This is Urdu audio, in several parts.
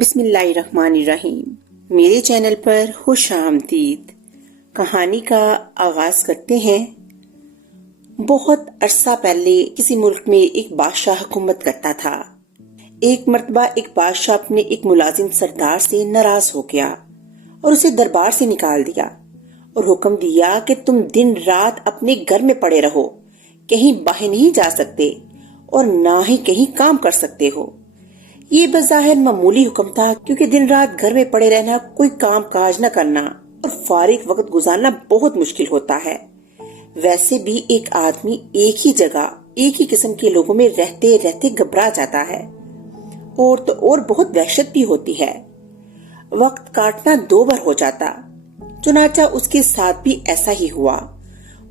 بسم اللہ الرحمن الرحیم۔ میرے چینل پر خوش آمدید۔ کہانی کا آغاز کرتے ہیں۔ بہت عرصہ پہلے کسی ملک میں ایک بادشاہ حکومت کرتا تھا۔ ایک مرتبہ ایک بادشاہ اپنے ایک ملازم سردار سے ناراض ہو گیا اور اسے دربار سے نکال دیا اور حکم دیا کہ تم دن رات اپنے گھر میں پڑے رہو، کہیں باہر نہیں جا سکتے اور نہ ہی کہیں کام کر سکتے ہو۔ یہ بظاہر معمولی حکم تھا، کیونکہ دن رات گھر میں پڑے رہنا، کوئی کام کاج نہ کرنا اور فارغ وقت گزارنا بہت مشکل ہوتا ہے۔ ویسے بھی ایک آدمی ایک ہی جگہ ایک ہی قسم کے لوگوں میں رہتے رہتے گھبرا جاتا ہے اور بہت وحشت بھی ہوتی ہے۔ وقت کاٹنا دو بار ہو جاتا، چنانچہ اس کے ساتھ بھی ایسا ہی ہوا۔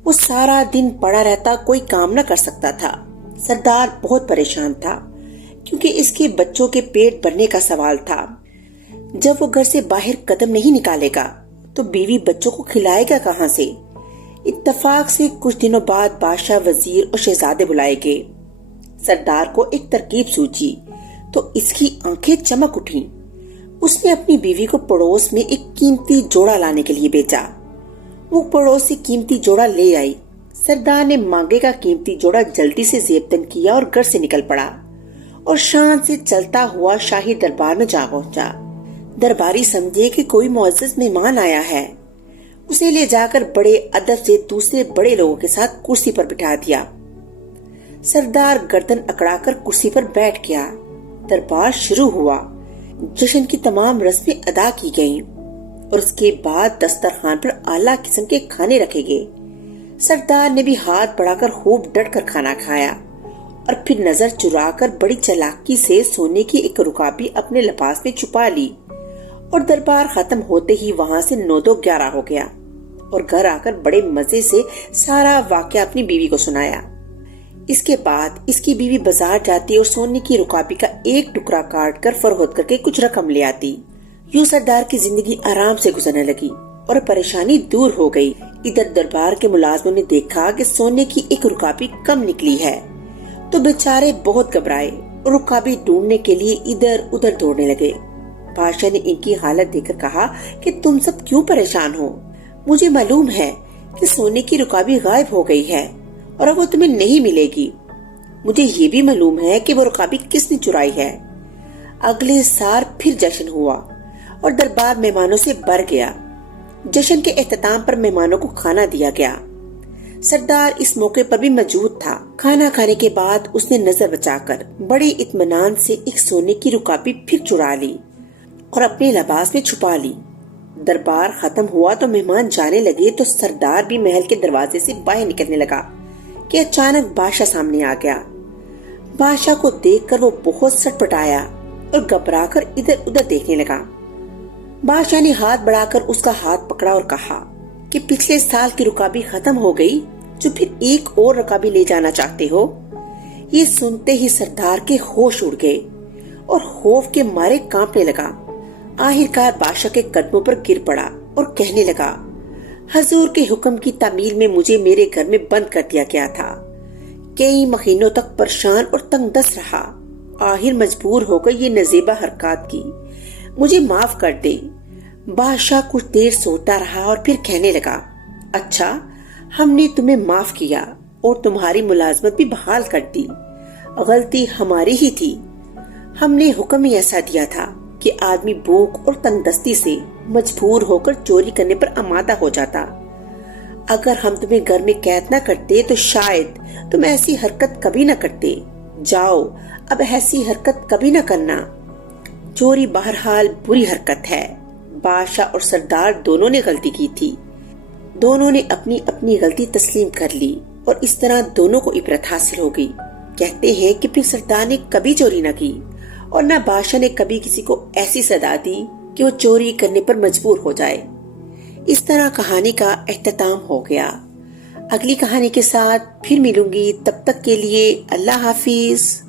وہ سارا دن پڑا رہتا، کوئی کام نہ کر سکتا تھا۔ سردار بہت پریشان تھا، کیونکہ اس کے بچوں کے پیٹ بھرنے کا سوال تھا۔ جب وہ گھر سے باہر قدم نہیں نکالے گا تو بیوی بچوں کو کھلائے گا کہاں سے؟ اتفاق سے کچھ دنوں بعد بادشاہ، وزیر اور شہزادے بلائے گئے۔ سردار کو ایک ترکیب سوچی تو اس کی آنکھیں چمک اٹھیں۔ اس نے اپنی بیوی کو پڑوس میں ایک قیمتی جوڑا لانے کے لیے بھیجا۔ وہ پڑوس سے قیمتی جوڑا لے آئی۔ سردار نے مانگے کا قیمتی جوڑا جلدی سے زیب تن کیا اور گھر سے نکل پڑا اور شان سے چلتا ہوا شاہی دربار میں جا پہنچا۔ درباری سمجھے کہ کوئی معزز مہمان آیا ہے۔ اسے لے جا کر بڑے ادب سے دوسرے بڑے لوگوں کے ساتھ کرسی پر بٹھا دیا۔ سردار گردن اکڑا کر کرسی پر بیٹھ گیا۔ دربار شروع ہوا۔ جشن کی تمام رسمیں ادا کی گئیں اور اس کے بعد دسترخوان پر اعلیٰ قسم کے کھانے رکھے گئے۔ سردار نے بھی ہاتھ بڑھا کر خوب ڈٹ کر کھانا کھایا اور پھر نظر چرا کر بڑی چالاکی سے سونے کی ایک رکابی اپنے لباس میں چھپا لی اور دربار ختم ہوتے ہی وہاں سے 9-11 ہو گیا اور گھر آ کر بڑے مزے سے سارا واقعہ اپنی بیوی کو سنایا۔ اس کے بعد اس کی بیوی بازار جاتی اور سونے کی رکابی کا ایک ٹکڑا کاٹ کر فروخت کر کے کچھ رقم لے آتی۔ یوں سردار کی زندگی آرام سے گزرنے لگی اور پریشانی دور ہو گئی۔ ادھر دربار کے ملازموں نے دیکھا کہ سونے کی ایک رکابی کم نکلی ہے تو بیچارے بہت گھبرائے اور رکابی ڈھونڈنے کے لیے ادھر ادھر دوڑنے لگے۔ بادشاہ نے ان کی حالت دیکھ کر کہا کہ تم سب کیوں پریشان ہو؟ مجھے معلوم ہے کہ سونے کی رکابی غائب ہو گئی ہے اور اب وہ تمہیں نہیں ملے گی۔ مجھے یہ بھی معلوم ہے کہ وہ رکابی کس نے چرائی ہے۔ اگلے سال پھر جشن ہوا اور دربار مہمانوں سے بھر گیا۔ جشن کے اختتام پر مہمانوں کو کھانا دیا گیا۔ سردار اس موقع پر بھی موجود تھا۔ کھانا کھانے کے بعد اس نے نظر بچا کر بڑے اطمینان سے ایک سونے کی رکابی پھر چرا لی اور اپنے لباس میں چھپا لی۔ دربار ختم ہوا تو مہمان جانے لگے تو سردار بھی محل کے دروازے سے باہر نکلنے لگا کہ اچانک بادشاہ سامنے آ گیا۔ بادشاہ کو دیکھ کر وہ بہت سٹپٹایا اور گھبرا کر ادھر ادھر دیکھنے لگا۔ بادشاہ نے ہاتھ بڑھا کر اس کا ہاتھ پکڑا اور کہا کہ پچھلے سال کی رکابی ختم ہو گئی، جو پھر ایک اور رکابی لے جانا چاہتے ہو؟ یہ سنتے ہی سردار کے ہوش اڑ گئے اور خوف کے مارے کانپنے لگا۔ آخرکار بادشاہ کے قدموں پر گر پڑا اور کہنے لگا، حضور کے حکم کی تعمیل میں مجھے میرے گھر میں بند کر دیا گیا تھا۔ کئی مہینوں تک پریشان اور تنگ دست رہا، آخر مجبور ہو کر یہ نازیبہ حرکات کی، مجھے معاف کر دے۔ بادشاہ کچھ دیر سوچتا رہا اور پھر کہنے لگا، اچھا، ہم نے تمہیں معاف کیا اور تمہاری ملازمت بھی بحال کر دی۔ غلطی ہماری ہی تھی، ہم نے حکم ہی ایسا دیا تھا کہ آدمی بھوک اور تنگ دستی سے مجبور ہو کر چوری کرنے پر آمادہ ہو جاتا۔ اگر ہم تمہیں گھر میں قید نہ کرتے تو شاید تم ایسی حرکت کبھی نہ کرتے۔ جاؤ، اب ایسی حرکت کبھی نہ کرنا۔ چوری بہرحال بری حرکت ہے۔ بادشاہ اور سردار دونوں نے غلطی کی تھی۔ دونوں نے اپنی اپنی غلطی تسلیم کر لی اور اس طرح دونوں کو عبرت حاصل ہو گئی۔ کہتے ہیں کہ پھر سردار نے کبھی چوری نہ کی اور نہ بادشاہ نے کبھی کسی کو ایسی سزا دی کہ وہ چوری کرنے پر مجبور ہو جائے۔ اس طرح کہانی کا اختتام ہو گیا۔ اگلی کہانی کے ساتھ پھر ملوں گی، تب تک کے لیے اللہ حافظ۔